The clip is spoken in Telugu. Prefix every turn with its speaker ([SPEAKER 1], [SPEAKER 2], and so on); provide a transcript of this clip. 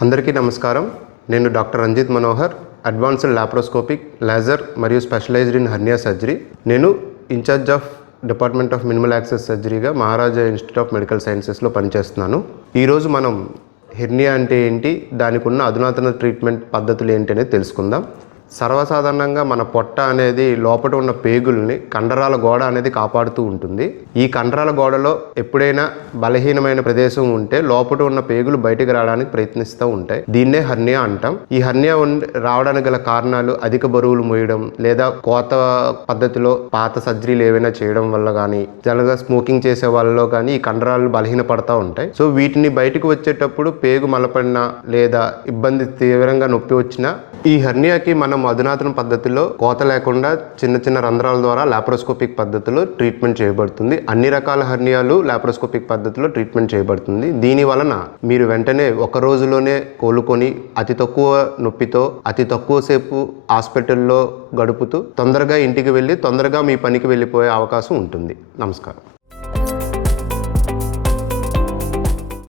[SPEAKER 1] అందరికీ నమస్కారం. నేను doctor Ranjith Manohar advanced laparoscopic laser మరియు స్పెషలైజ్డ్ ఇన్ హర్నియా సర్జరీ. నేను in charge of department of minimal access సర్జరీగా Maharaja institute of medical సైన్సెస్లో పనిచేస్తున్నాను. ఈరోజు మనం హెర్నియా అంటే ఏంటి? దానికి ఉన్న అధునాతన ట్రీట్మెంట్ పద్ధతులు ఏంటి అనేది తెలుసుకుందాం. సర్వసాధారణంగా మన పొట్ట అనేది లోపల ఉన్న పేగుల్ని కండరాల గోడ అనేది కాపాడుతూ ఉంటుంది. ఈ కండరాల గోడలో ఎప్పుడైనా బలహీనమైన ప్రదేశం ఉంటే లోపల ఉన్న పేగులు బయటకు రావడానికి ప్రయత్నిస్తూ ఉంటాయి. దీన్నే హర్నియా అంటాం. ఈ హర్నియా రావడానికి గల కారణాలు అధిక బరువులు మోయడం లేదా కోత పద్ధతిలో పాత సర్జరీలు ఏవైనా చేయడం వల్ల కానీ జనరల్గా స్మోకింగ్ చేసే వాళ్ళలో కానీ ఈ కండరాలు బలహీనపడతా ఉంటాయి. సో వీటిని బయటకు వచ్చేటప్పుడు పేగు మలపడినా లేదా ఇబ్బంది తీవ్రంగా నొప్పి వచ్చినా ఈ హర్నియాకి మనం మనం అధునాతన పద్ధతిలో కోత లేకుండా చిన్న చిన్న రంధ్రాల ద్వారా లాప్రోస్కోపిక్ పద్ధతిలో ట్రీట్మెంట్ చేయబడుతుంది. అన్ని రకాల హర్నియాలు లాప్రోస్కోపిక్ పద్ధతిలో ట్రీట్మెంట్ చేయబడుతుంది. దీని వలన మీరు వెంటనే ఒక రోజులోనే కోలుకొని అతి తక్కువ నొప్పితో అతి తక్కువ సేపు హాస్పిటల్లో గడుపుతూ తొందరగా ఇంటికి వెళ్ళి తొందరగా మీ పనికి వెళ్ళిపోయే అవకాశం ఉంటుంది. నమస్కారం.